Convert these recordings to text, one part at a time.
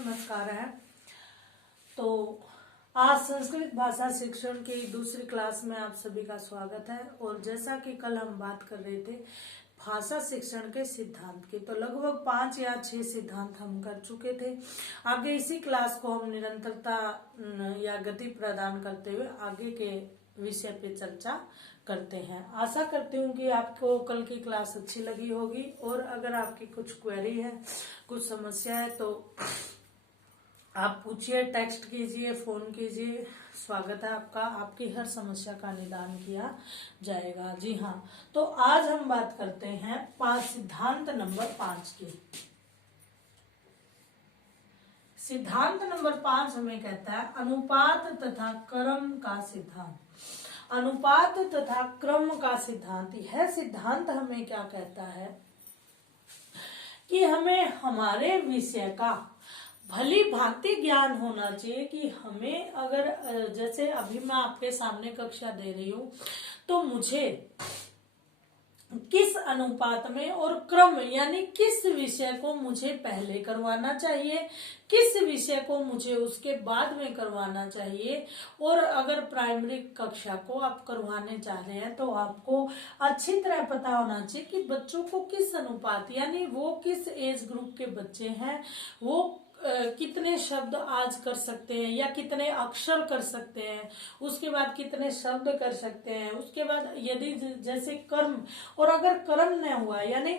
नमस्कार है। तो आज संस्कृत भाषा शिक्षण की दूसरी क्लास में आप सभी का स्वागत है। और जैसा कि कल हम बात कर रहे थे भाषा शिक्षण के सिद्धांत की, तो लगभग 5 या 6 सिद्धांत हम कर चुके थे। आगे इसी क्लास को हम निरंतरता या गति प्रदान करते हुए आगे के विषय पे चर्चा करते हैं। आशा करती हूँ कि आपको कल की क्लास अच्छी लगी होगी। और अगर आपकी कुछ क्वेरी है, कुछ समस्या है, तो आप पूछिए, टेक्स्ट कीजिए, फोन कीजिए। स्वागत है आपका, आपकी हर समस्या का निदान किया जाएगा। जी हाँ, तो आज हम बात करते हैं सिद्धांत नंबर 5 की। सिद्धांत नंबर 5 हमें कहता है अनुपात तथा क्रम का सिद्धांत। अनुपात तथा क्रम का सिद्धांत, यह सिद्धांत हमें क्या कहता है कि हमें हमारे विषय का भली भांति ज्ञान होना चाहिए। कि हमें अगर जैसे अभी मैं आपके सामने कक्षा दे रही हूं, तो मुझे किस अनुपात में और क्रम यानी किस विषय को मुझे पहले करवाना चाहिए, किस विषय को मुझे उसके बाद में करवाना चाहिए। और अगर प्राइमरी कक्षा को आप करवाने चाह रहे हैं, तो आपको अच्छी तरह पता होना चाहिए कि बच्चों को किस अनुपात यानी वो किस एज ग्रुप के बच्चे हैं, वो कितने शब्द आज कर सकते हैं या कितने अक्षर कर सकते हैं, उसके बाद कितने शब्द कर सकते हैं, उसके बाद यदि जैसे कर्म, और अगर कर्म न हुआ यानी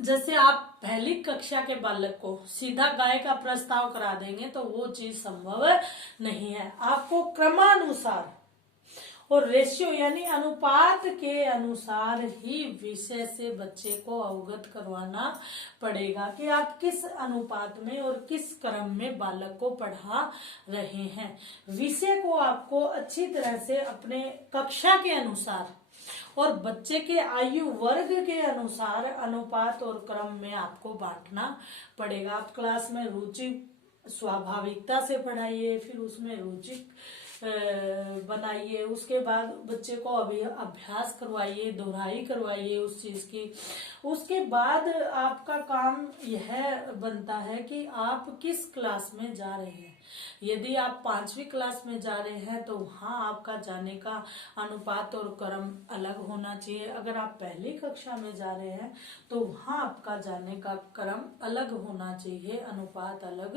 जैसे आप पहली कक्षा के बालक को सीधा गाय का प्रस्ताव करा देंगे तो वो चीज संभव नहीं है। आपको क्रमानुसार और रेशियो यानी अनुपात के अनुसार ही विषय से बच्चे को अवगत करवाना पड़ेगा कि आप किस अनुपात में और किस क्रम में बालक को पढ़ा रहे हैं। विषय को आपको अच्छी तरह से अपने कक्षा के अनुसार और बच्चे के आयु वर्ग के अनुसार अनुपात और क्रम में आपको बांटना पड़ेगा। आप क्लास में रुचि स्वाभाविकता से पढ़ाइए, फिर उसमें रुचि बनाइए, उसके बाद बच्चे को अभी अभ्यास करवाइए, दोहराई करवाइए उस चीज की। उसके बाद आपका काम यह बनता है कि आप किस क्लास में जा रहे हैं। यदि आप 5वीं क्लास में जा रहे हैं तो वहां आपका जाने का अनुपात और क्रम अलग होना चाहिए। अगर आप पहली कक्षा में जा रहे हैं तो वहां आपका जाने का क्रम अलग होना चाहिए, अनुपात अलग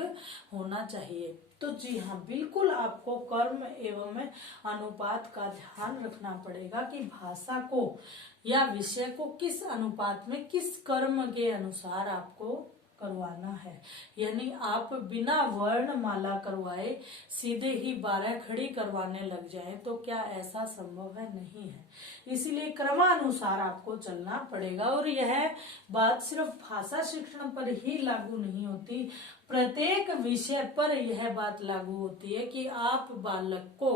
होना चाहिए। तो जी हाँ, बिल्कुल आपको कर्म एवं अनुपात का ध्यान रखना पड़ेगा कि भाषा को या विषय को किस अनुपात में किस कर्म के अनुसार आपको करवाना है। यानी आप बिना वर्णमाला करवाए सीधे ही 12 खड़ी करवाने लग जाएं तो क्या ऐसा संभव है? नहीं है। इसीलिए क्रमानुसार आपको चलना पड़ेगा। और यह बात सिर्फ भाषा शिक्षण पर ही लागू नहीं होती, प्रत्येक विषय पर यह बात लागू होती है कि आप बालक को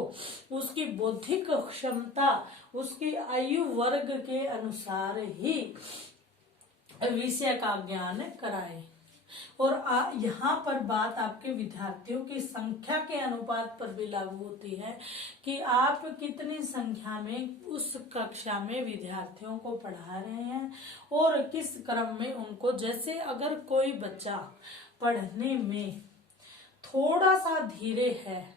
उसकी बौद्धिक क्षमता, उसकी आयु वर्ग के अनुसार ही विषय का ज्ञान कराएं। और यहाँ पर बात आपके विद्यार्थियों की संख्या के अनुपात पर भी लागू होती है कि आप कितनी संख्या में उस कक्षा में विद्यार्थियों को पढ़ा रहे हैं और किस क्रम में उनको। जैसे अगर कोई बच्चा पढ़ने में थोड़ा सा धीरे है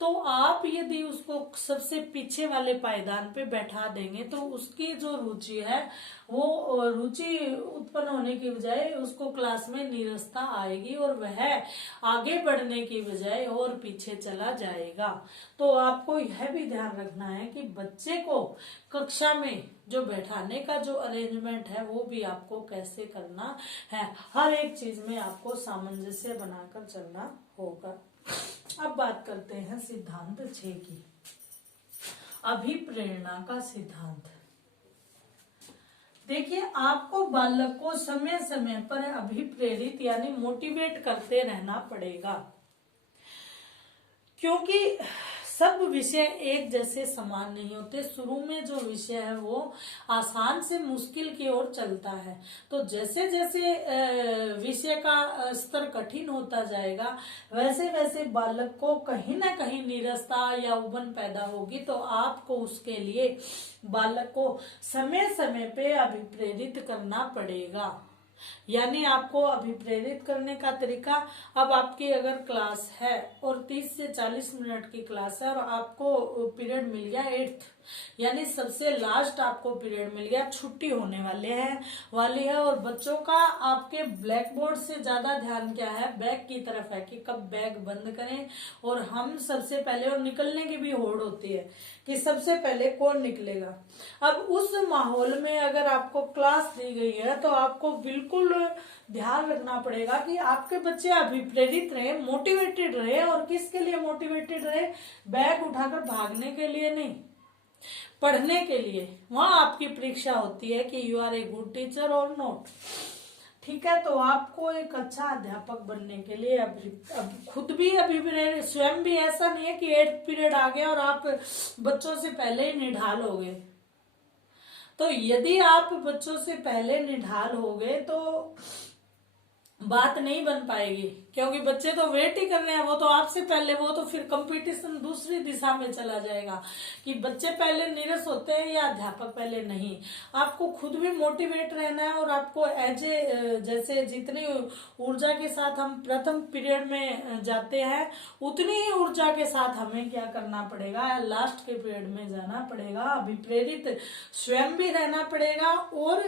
तो आप यदि उसको सबसे पीछे वाले पायदान पे बैठा देंगे तो उसकी जो रुचि है वो रुचि उत्पन्न होने की बजाय उसको क्लास में नीरसता आएगी और वह आगे बढ़ने की बजाय और पीछे चला जाएगा। तो आपको यह भी ध्यान रखना है कि बच्चे को कक्षा में जो बैठाने का जो अरेंजमेंट है वो भी आपको कैसे करना है। हर एक चीज में आपको सामंजस्य बनाकर चलना होगा। अब बात करते हैं सिद्धांत 6 की, अभिप्रेरणा का सिद्धांत। देखिए, आपको बालक को समय समय पर अभिप्रेरित यानी मोटिवेट करते रहना पड़ेगा, क्योंकि सब विषय एक जैसे समान नहीं होते। शुरू में जो विषय है वो आसान से मुश्किल की ओर चलता है, तो जैसे जैसे विषय का स्तर कठिन होता जाएगा वैसे वैसे बालक को कहीं ना कहीं नीरसता या उबन पैदा होगी। तो आपको उसके लिए बालक को समय समय पे अभिप्रेरित करना पड़ेगा। यानी आपको अभिप्रेरित करने का तरीका, अब आपकी अगर क्लास है और 30 से 40 मिनट की क्लास है और आपको पीरियड मिल गया 8th, यानी सबसे लास्ट आपको पीरियड मिल गया, छुट्टी होने वाली है और बच्चों का आपके ब्लैक बोर्ड से ज्यादा ध्यान क्या है, बैग की तरफ है कि कब बैग बंद करें और हम सबसे पहले, और निकलने की भी होड़ होती है कि सबसे पहले कौन निकलेगा। अब उस माहौल में अगर आपको क्लास दी गई है तो आपको बिल्कुल ध्यान रखना पड़ेगा कि आपके बच्चे अभिप्रेरित रहे, मोटिवेटेड रहे। और किसके लिए मोटिवेटेड रहे, बैग उठाकर भागने के लिए नहीं, पढ़ने के लिए। वहां आपकी परीक्षा होती है कि you are a good teacher और नॉट। ठीक है, तो आपको एक अच्छा अध्यापक बनने के लिए अब खुद भी अभिप्रेरित, स्वयं भी, ऐसा नहीं है कि 8th पीरियड आ गया और आप बच्चों से पहले ही निढाल हो गए। तो यदि आप बच्चों से पहले निढाल हो गए तो बात नहीं बन पाएगी, क्योंकि बच्चे तो वेट ही कर रहे हैं, वो तो आपसे पहले, वो तो फिर कंपटीशन दूसरी दिशा में चला जाएगा कि बच्चे पहले निरस होते हैं या अध्यापक पहले। नहीं, आपको खुद भी मोटिवेट रहना है और आपको जैसे जितनी ऊर्जा के साथ हम प्रथम पीरियड में जाते हैं उतनी ही ऊर्जा के साथ हमें क्या करना पड़ेगा, लास्ट के पीरियड में जाना पड़ेगा। अभिप्रेरित स्वयं भी रहना पड़ेगा और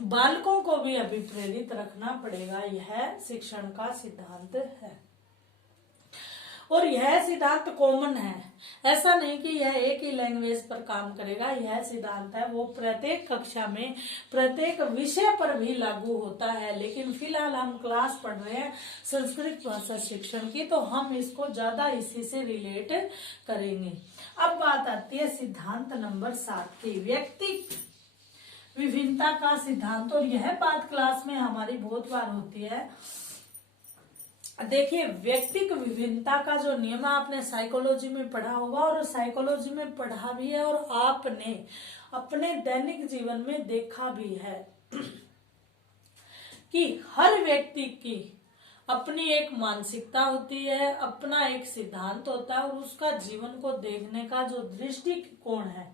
बालकों को भी अभिप्रेरित रखना पड़ेगा। यह शिक्षण का सिद्धांत है और यह सिद्धांत कॉमन है, ऐसा नहीं कि यह एक ही लैंग्वेज पर काम करेगा। यह सिद्धांत है वो प्रत्येक कक्षा में प्रत्येक विषय पर भी लागू होता है। लेकिन फिलहाल हम क्लास पढ़ रहे हैं संस्कृत भाषा शिक्षण की, तो हम इसको ज्यादा इसी से रिलेट करेंगे। अब बात आती है सिद्धांत नंबर 7 की, व्यक्ति विभिन्नता का सिद्धांत। और यह बात क्लास में हमारी बहुत बार होती है। देखिए, व्यक्तिक विभिन्नता का जो नियम आपने साइकोलॉजी में पढ़ा होगा और साइकोलॉजी में पढ़ा भी है और आपने अपने दैनिक जीवन में देखा भी है कि हर व्यक्ति की अपनी एक मानसिकता होती है, अपना एक सिद्धांत होता है और उसका जीवन को देखने का जो दृष्टिकोण है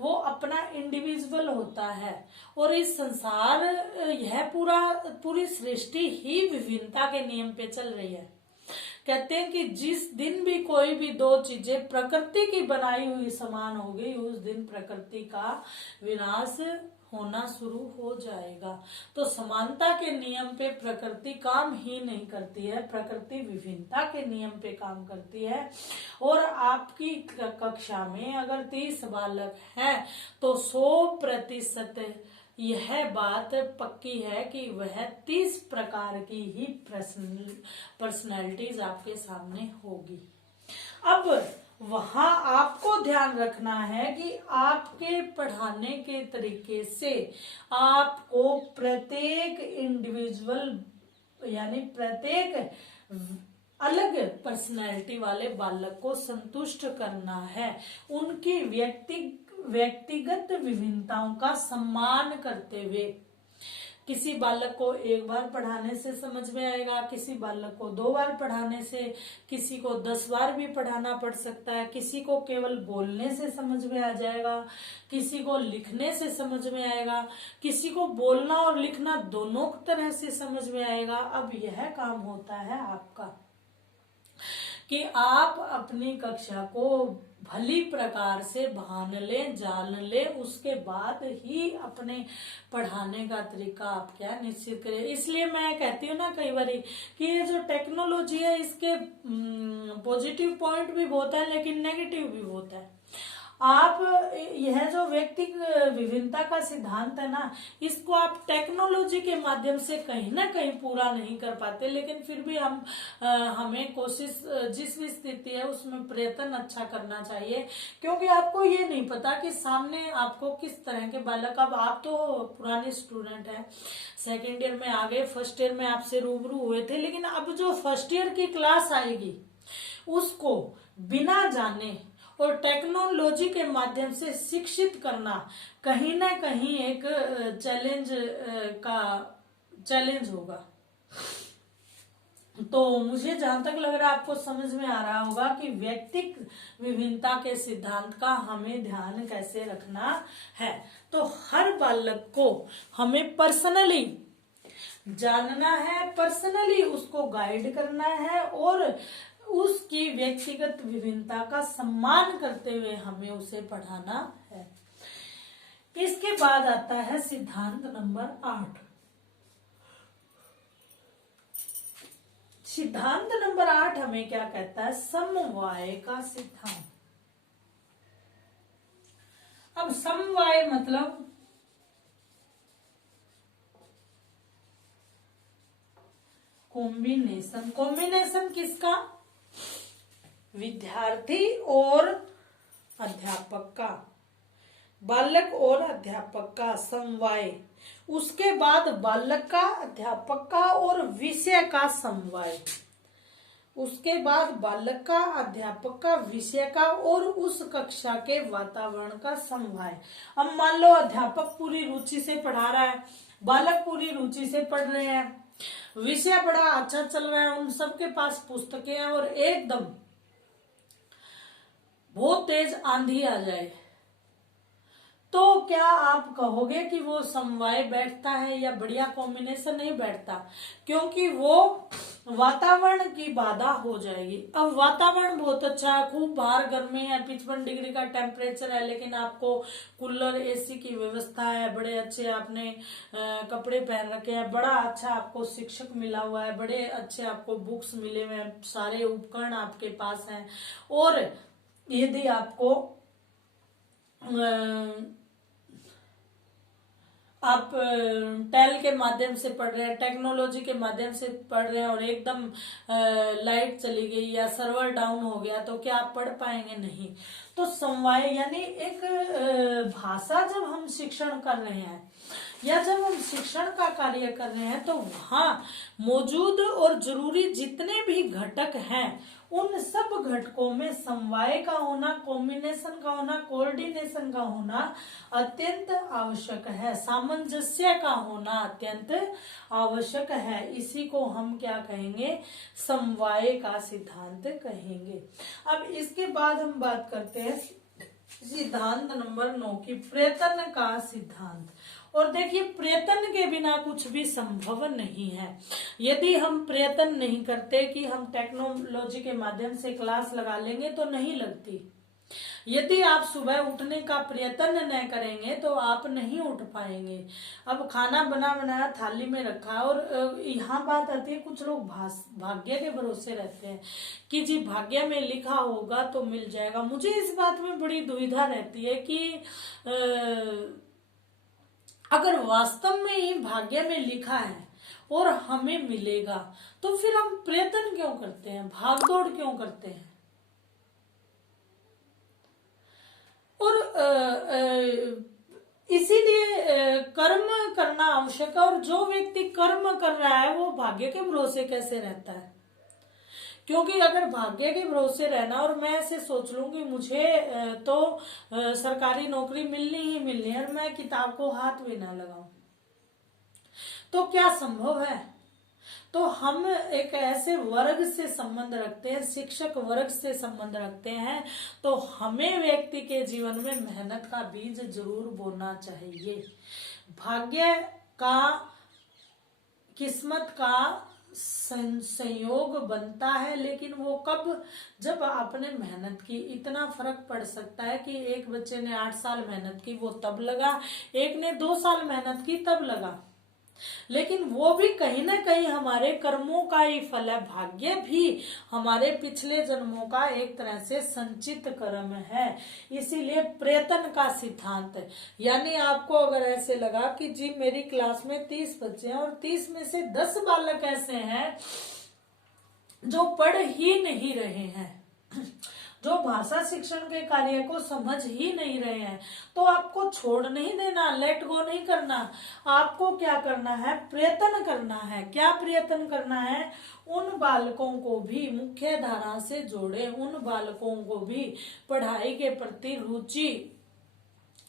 वो अपना इंडिविजुअल होता है। और इस संसार, यह पूरी सृष्टि ही विभिन्नता के नियम पे चल रही है। कहते हैं कि जिस दिन भी कोई भी दो चीजें प्रकृति की बनाई हुई समान हो गई, उस दिन प्रकृति का विनाश होना शुरू हो जाएगा। तो समानता के नियम पे प्रकृति काम ही नहीं करती है, प्रकृति विभिन्नता के नियम पे काम करती है। और आपकी कक्षा में अगर 30 बालक हैं तो 100% यह बात पक्की है कि वह 30 प्रकार की ही पर्सनैलिटीज आपके सामने होगी। अब वहां आपको ध्यान रखना है कि आपके पढ़ाने के तरीके से आपको प्रत्येक इंडिविजुअल यानी प्रत्येक अलग पर्सनैलिटी वाले बालक को संतुष्ट करना है, उनकी व्यक्तिगत विभिन्नताओं का सम्मान करते हुए। किसी बालक को एक बार पढ़ाने से समझ में आएगा, किसी बालक को 2 बार पढ़ाने से, किसी को 10 बार भी पढ़ाना पड़ सकता है, किसी को केवल बोलने से समझ में आ जाएगा, किसी को लिखने से समझ में आएगा, किसी को बोलना और लिखना दोनों तरह से समझ में आएगा। अब यह काम होता है आपका कि आप अपनी कक्षा को भली प्रकार से भान ले, जान ले, उसके बाद ही अपने पढ़ाने का तरीका आप क्या निश्चित करें। इसलिए मैं कहती हूँ ना कई बार कि ये जो टेक्नोलॉजी है इसके पॉजिटिव पॉइंट भी बहुत है लेकिन नेगेटिव भी बहुत है। आप यह जो व्यक्तिक विभिन्नता का सिद्धांत है ना, इसको आप टेक्नोलॉजी के माध्यम से कहीं ना कहीं पूरा नहीं कर पाते, लेकिन फिर भी हमें कोशिश जिस भी स्थिति है उसमें प्रयत्न अच्छा करना चाहिए, क्योंकि आपको ये नहीं पता कि सामने आपको किस तरह के बालक। अब आप तो पुराने स्टूडेंट हैं, 2nd ईयर में आ गए, 1st ईयर में आपसे रूबरू हुए थे, लेकिन अब जो 1st ईयर की क्लास आएगी उसको बिना जाने और टेक्नोलॉजी के माध्यम से शिक्षित करना कहीं ना कहीं एक चैलेंज होगा। तो मुझे जहां तक लग रहा है आपको समझ में आ रहा होगा कि व्यक्तिक विभिन्नता के सिद्धांत का हमें ध्यान कैसे रखना है। तो हर बालक को हमें पर्सनली जानना है, पर्सनली उसको गाइड करना है और उसकी व्यक्तिगत विभिन्नता का सम्मान करते हुए हमें उसे पढ़ाना है। इसके बाद आता है सिद्धांत नंबर 8। सिद्धांत नंबर 8 हमें क्या कहता है? समवाय का सिद्धांत। अब समवाय मतलब कॉम्बिनेशन। कॉम्बिनेशन किसका? विद्यार्थी और अध्यापक का, बालक और अध्यापक का समवाय। उसके बाद बालक का, अध्यापक का और विषय का समवाय। उसके बाद बालक का, अध्यापक का, विषय का और उस कक्षा के वातावरण का समवाय। अब मान लो अध्यापक पूरी रुचि से पढ़ा रहा है, बालक पूरी रुचि से पढ़ रहे हैं, विषय बड़ा अच्छा चल रहा है, उन सबके पास पुस्तकें हैं और एकदम बहुत तेज आंधी आ जाए तो क्या आप कहोगे कि वो समवाय बैठता है या बढ़िया कॉम्बिनेशन? नहीं बैठता, क्योंकि वो वातावरण की बाधा हो जाएगी। अब वातावरण बहुत अच्छा है, खूब बाहर गर्मी है, 55 डिग्री का टेम्परेचर है, लेकिन आपको कूलर एसी की व्यवस्था है, बड़े अच्छे आपने कपड़े पहन रखे हैं, बड़ा अच्छा आपको शिक्षक मिला हुआ है, बड़े अच्छे आपको बुक्स मिले हुए हैं, सारे उपकरण आपके पास हैं। और यदि आपको आप टेल के माध्यम से पढ़ रहे हैं, टेक्नोलॉजी के माध्यम से पढ़ रहे हैं और एकदम लाइट चली गई या सर्वर डाउन हो गया तो क्या आप पढ़ पाएंगे? नहीं। तो समवाय यानी एक भाषा जब हम शिक्षण कर रहे हैं या जब हम शिक्षण का कार्य कर रहे हैं तो वहां मौजूद और जरूरी जितने भी घटक हैं उन सब घटकों में समवाय का होना, कॉम्बिनेशन का होना, कोऑर्डिनेशन का होना अत्यंत आवश्यक है, सामंजस्य का होना अत्यंत आवश्यक है। इसी को हम क्या कहेंगे? समवाय का सिद्धांत कहेंगे। अब इसके बाद हम बात करते हैं सिद्धांत नंबर 9 की, प्रयत्न का सिद्धांत। और देखिए, प्रयत्न के बिना कुछ भी संभव नहीं है। यदि हम प्रयत्न नहीं करते कि हम टेक्नोलॉजी के माध्यम से क्लास लगा लेंगे तो नहीं लगती। यदि आप सुबह उठने का प्रयत्न न करेंगे तो आप नहीं उठ पाएंगे। अब खाना बना बनाया थाली में रखा और यहाँ बात आती है, कुछ लोग भाग्य के भरोसे रहते हैं कि जी भाग्य में लिखा होगा तो मिल जाएगा। मुझे इस बात में बड़ी दुविधा रहती है कि अगर वास्तव में ही भाग्य में लिखा है और हमें मिलेगा तो फिर हम प्रयत्न क्यों करते हैं, भागदौड़ क्यों करते हैं? और इसीलिए कर्म करना आवश्यक है। और जो व्यक्ति कर्म कर रहा है वो भाग्य के भरोसे कैसे रहता है? क्योंकि अगर भाग्य के भरोसे रहना और मैं ऐसे सोच लूंगी मुझे तो सरकारी नौकरी मिलनी ही मिलनी है और मैं किताब को हाथ भी ना लगाऊं तो क्या संभव है? तो हम एक ऐसे वर्ग से संबंध रखते हैं, शिक्षक वर्ग से संबंध रखते हैं, तो हमें व्यक्ति के जीवन में मेहनत का बीज जरूर बोना चाहिए। भाग्य का, किस्मत का संयोग बनता है, लेकिन वो कब? जब आपने मेहनत की। इतना फर्क पड़ सकता है कि एक बच्चे ने 8 साल मेहनत की वो तब लगा, एक ने 2 साल मेहनत की तब लगा, लेकिन वो भी कहीं ना कहीं हमारे कर्मों का ही फल है। भाग्य भी हमारे पिछले जन्मों का एक तरह से संचित कर्म है। इसीलिए प्रयत्न का सिद्धांत है। यानी आपको अगर ऐसे लगा कि जी मेरी क्लास में 30 बच्चे हैं और 30 में से 10 बालक ऐसे हैं जो पढ़ ही नहीं रहे हैं, जो भाषा शिक्षण के कार्य को समझ ही नहीं रहे हैं, तो आपको छोड़ नहीं देना, लेट गो नहीं करना। आपको क्या करना है? प्रयत्न करना है। क्या प्रयत्न करना है? उन बालकों को भी मुख्य धारा से जोड़े, उन बालकों को भी पढ़ाई के प्रति रुचि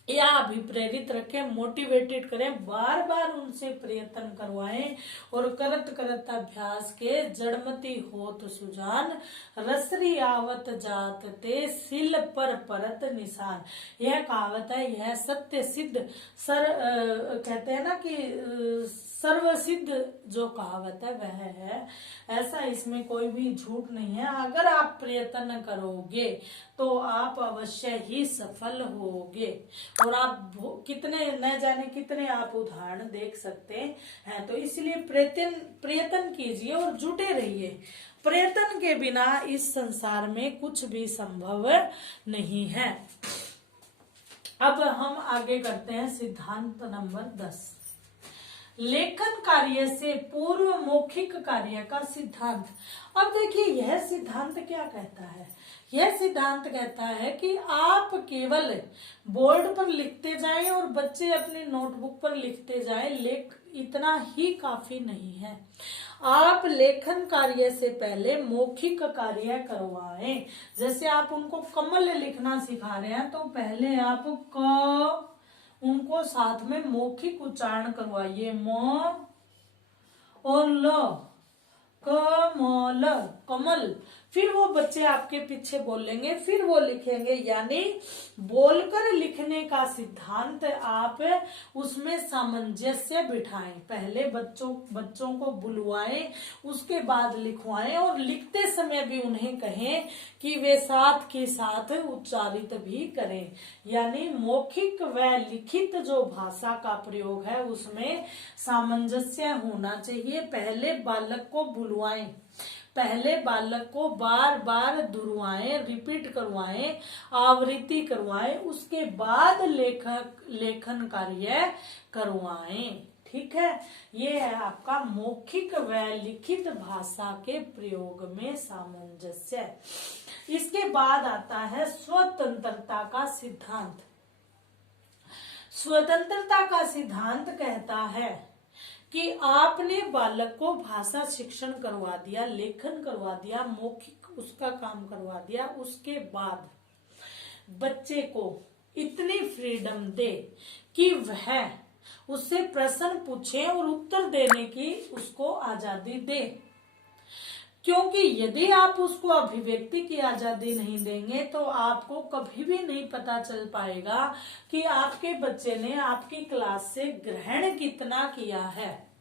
या अभिप्रेरित रखें, मोटिवेटेड करें, बार बार उनसे प्रयत्न करवाएं और करत करत अभ्यास के जड़मती होत सुजान, रसरी आवत जात ते सिल पर परत निशान। यह कहावत है, यह सत्य सिद्ध कहते हैं ना कि सर्वसिद्ध जो कहावत है वह है। ऐसा इसमें कोई भी झूठ नहीं है। अगर आप प्रयत्न करोगे तो आप अवश्य ही सफल होगे। और आप कितने न जाने कितने आप उदाहरण देख सकते हैं। तो इसलिए प्रयत्न कीजिए और जुटे रहिए। प्रयत्न के बिना इस संसार में कुछ भी संभव नहीं है। अब हम आगे करते हैं सिद्धांत नंबर 10, लेखन कार्य से पूर्व मौखिक कार्य का सिद्धांत। अब देखिए यह सिद्धांत क्या कहता है। यह सिद्धांत कहता है कि आप केवल बोर्ड पर लिखते जाएं और बच्चे अपनी नोटबुक पर लिखते जाएं, इतना ही काफी नहीं है। आप लेखन कार्य से पहले मौखिक कार्य करवाएं। जैसे आप उनको कमल लिखना सिखा रहे हैं तो पहले आप उनको साथ में मौखिक उच्चारण करवाइए, म और ल, कमल, कमल। फिर वो बच्चे आपके पीछे बोलेंगे, फिर वो लिखेंगे। यानी बोलकर लिखने का सिद्धांत आप उसमें सामंजस्य बिठाएं। पहले बच्चों को बुलवाएं, उसके बाद लिखवाएं और लिखते समय भी उन्हें कहें कि वे साथ के साथ उच्चारित भी करें। यानी मौखिक व लिखित जो भाषा का प्रयोग है उसमें सामंजस्य होना चाहिए। पहले बालक को बुलवाएं, पहले बालक को बार बार दोहराएं, रिपीट करवाएं, आवृत्ति करवाएं, उसके बाद लेखन कार्य करवाएं। ठीक है, ये है आपका मौखिक व लिखित भाषा के प्रयोग में सामंजस्य। इसके बाद आता है स्वतंत्रता का सिद्धांत। स्वतंत्रता का सिद्धांत कहता है कि आपने बालक को भाषा शिक्षण करवा दिया, लेखन करवा दिया, मौखिक उसका काम करवा दिया, उसके बाद बच्चे को इतनी फ्रीडम दे कि वह उससे प्रश्न पूछे और उत्तर देने की उसको आजादी दे। क्योंकि यदि आप उसको अभिव्यक्ति की आजादी नहीं देंगे तो आपको कभी भी नहीं पता चल पाएगा कि आपके बच्चे ने आपकी क्लास से ग्रहण कितना किया है।